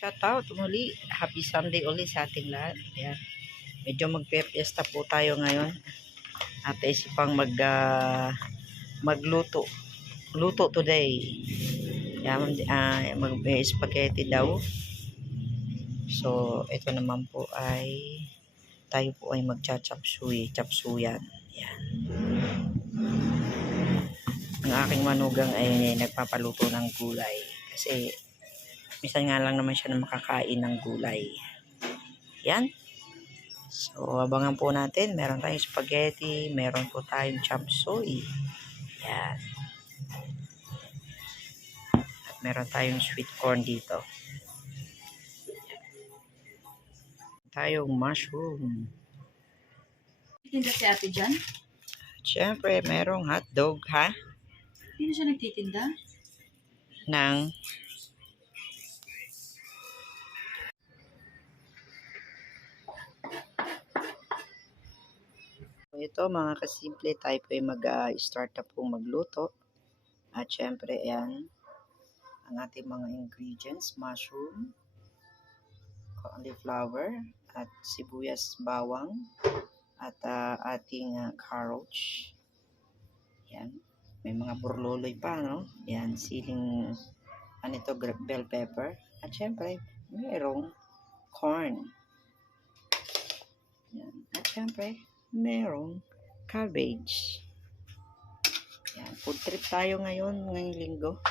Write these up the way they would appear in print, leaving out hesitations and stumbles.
Shout out muli. Happy Sunday ulit sa ating lahat. Ayan. Medyo magpe-fiesta po tayo ngayon. At isipang magluto. Luto today. Ayan, mag-spaghetti daw. So, ito naman po ay tayo po ay chapsuyan. Ayan. Ang aking manugang ay nagpapaluto ng gulay. Kasi minsan nga lang naman siya na makakain ng gulay. Yan. So, abangan po natin. Meron tayong spaghetti. Meron po tayong chop suey. Yan. At meron tayong sweet corn dito. Tayong mushroom. Tinda si ate dyan? At syempre, merong hotdog, ha? Hindi na siya nagtitinda? Nang ito mga kasimple, tayo po ay mag-start na pong magluto. At syempre, ayan, ang ating mga ingredients, mushroom, cauliflower, at sibuyas bawang, at ating carrots. Ayan, may mga burluloy pa, no? Ayan, siling, bell pepper. At syempre, mayroong corn. Ayan, at syempre, merong cabbage. Yan, food trip tayo ngayong linggo.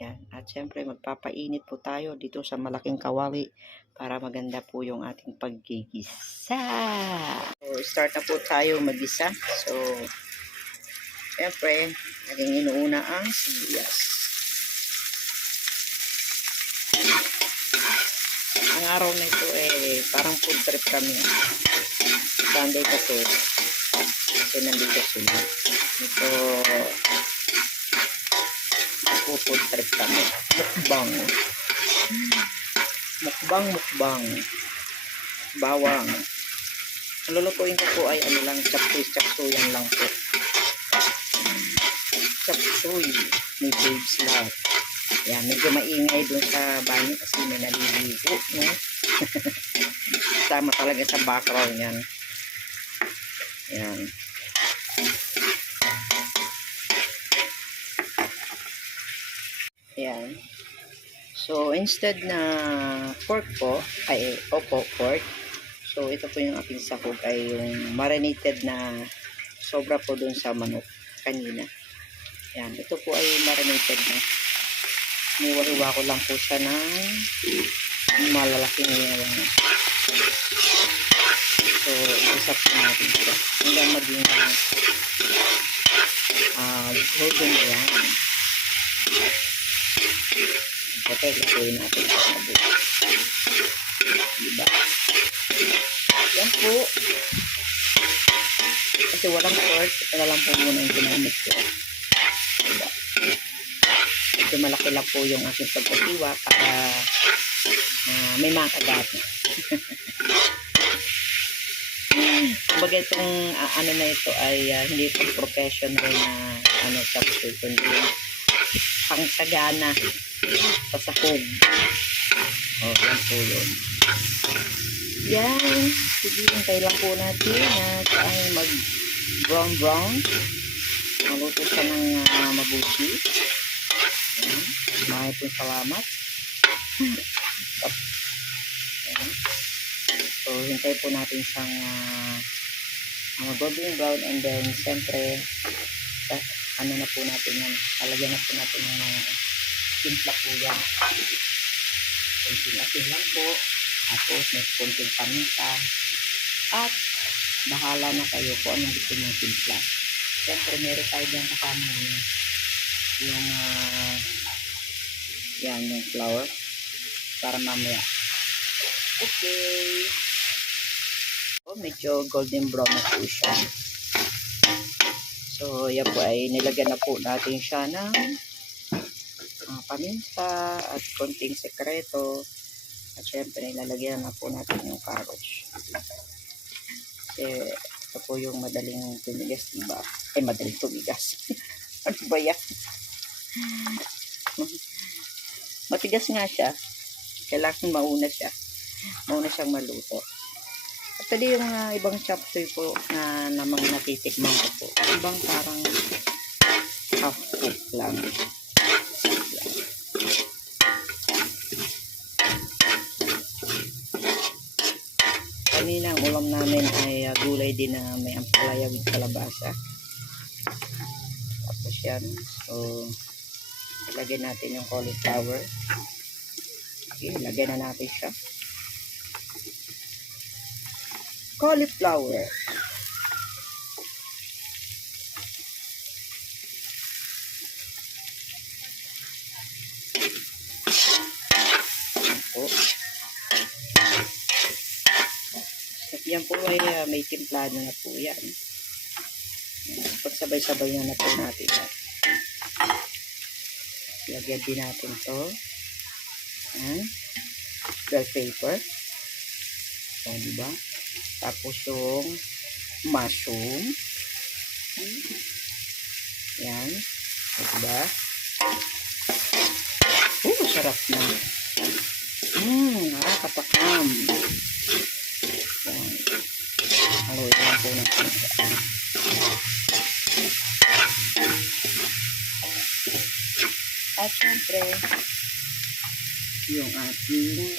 Yan, at syempre magpapainit po tayo dito sa malaking kawali para maganda po yung ating paggigisa. So, start na po tayo magisa. So, syempre, naging inuuna ang sibuyas. Ang araw na ito parang food trip kami. Sunday kasi. Kasi nandito sila. Ito, food trip kami. Mukbang. Bawang. Ang lulutuin ko po ay chapsuyan lang po. Chapsuy ni Babes Love. Yan, medyo maingay dun sa banyo kasi may naliligo, no? Sama talaga sa background yan. Yan. Ayan. So, instead na pork po, pork. So, ito po yung aking sahog ay yung marinated na sobra po dun sa manok kanina. Ayan. Ito po ay marinated na. Niwa-hiwa ko lang po siya ng malalaking yawan. So, isap po natin siya. Hanggang maging golden brown. Ito, lutuin natin sa sabi. Diba? Yan po. Kasi walang pork. Ito na lang po muna yung ginamit ko. Diba? Ito malaki lang po yung aking pagkasiwa para may mga kagat. Kumbaga itong na ito ay hindi ito professional na chapsuy, kundi pangsagana sa sahog. Yan po yun. Yan. Sigilin kayo lang po natin na saan mag brown. Maluto siya ng mabuti. Maraming po salamat. So, hintay po natin siyang golden brown, and then siyempre na po natin yan. Alagyan na po natin yung mga timpla po yan. Konting asin lang po. Tapos may konting paminta. At bahala na kayo kung anong gusto nyo timpla. Siyempre meron tayo dyan kasama yung yung flour para mamaya. Okay. Medyo golden brown na po siya. So, yan po ay nilagyan na po natin siya ng paminta at konting sekreto. At syempre, nilalagyan na po natin yung carrots. Kasi ito po yung madaling tumigas, diba? Madaling tumigas. Ano ba yan? Matigas nga siya. Kailangan mauna siya. Mauna siyang maluto. At pwede yung ibang chop suey po na namang natitikman ko po. Ibang parang half cook lang. Kanina ang ulam namin ay gulay din na may ampalaya with kalabasa. Tapos yan. So, ilagay natin yung cauliflower. Okay, ilagay na natin siya. Cauliflower. Opo. Yan po ay may timplado na po yan. Pagsabay-sabay na po natin yan. Lagyan din natin to. Yan. Bell pepper. O, diba? Tapos yung mushroom. Yan. O, diba? Sarap na. Nakakatakam. Yan. Haluin lang po natin siya. At syempre, yung ating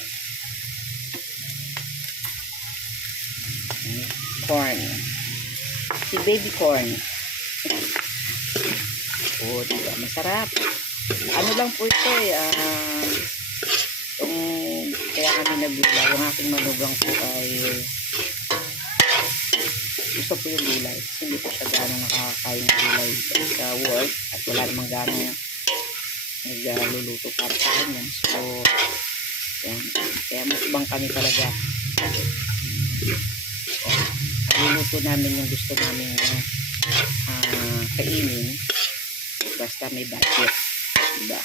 corn. Si baby corn. O, diba? Masarap. Ano lang po ito eh. Kaya kami naggulay. Yung aking manugang po ay gusto po yung gulay. Kasi hindi po siya gano'ng nakakain ng gulay sa work. At wala namang gano'ng nagluluto para sa kanya. So, yan. Kaya mukbang kami talaga. Niluluto namin yung gusto namin kainin. Basta may budget. Diba?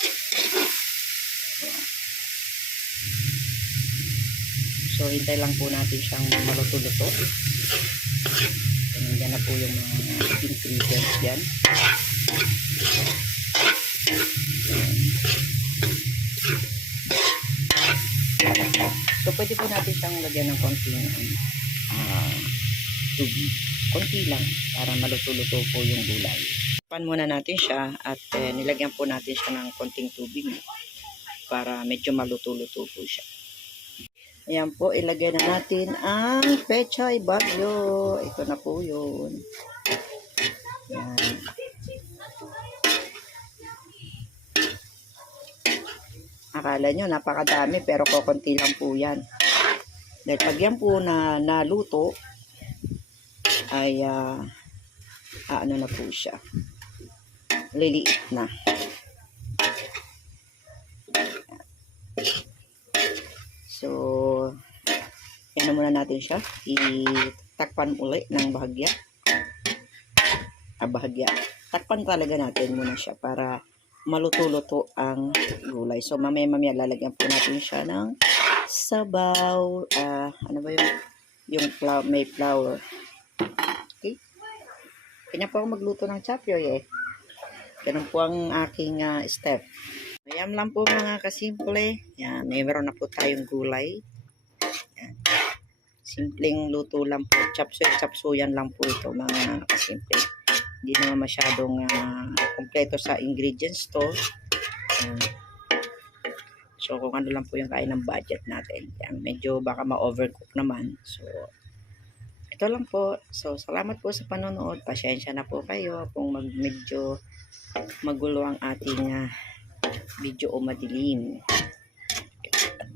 So, hintay lang po natin siyang maluto-luto. So, nandiyan na po yung mga ingredients dyan. So, pwede po natin siyang lagyan ng konting tubig. Konti lang para maluto-luto po yung gulay. Pan muna natin siya at nilagyan po natin siya ng konting tubig para medyo maluto-luto po siya. Ayan po, ilagay na natin ang pechay bagyo. Ito na po yun. Ayan. Akala nyo napakadami pero kokonti lang po yan. Dahil pag yan po na naluto ay ano na po siya. Liliit na. So, yan na muna natin siya. Itakpan uli ng bahagya. Bahagya. Takpan talaga natin muna siya para maluto-luto ang gulay. So, mamaya-mamaya lalagyan po natin siya ng sabaw. Ano ba yung may flour. Okay? Kanya po ako magluto ng chapyoy eh. Ganun po ang aking step. Ayan lang po mga kasimple. Yan, meron na po tayong gulay. Yan. Simpleng luto lang po. Chapsuyan lang po ito mga kasimple. Hindi naman masyadong kompleto sa ingredients to. Yan. So, kung ano lang po yung kaya ng budget natin. Yan, medyo baka ma-overcook naman. So, ito lang po. So, salamat po sa panonood. Pasensya na po kayo kung medyo magulo ang ating video o madilim.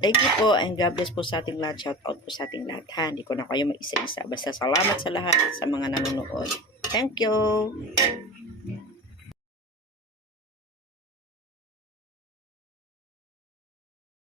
Thank you po and God bless po sa ating lahat. Shout out po sa ating lahat. Hindi ko na kayo mag-isa-isa. Basta salamat sa lahat sa mga nanonood. Thank you!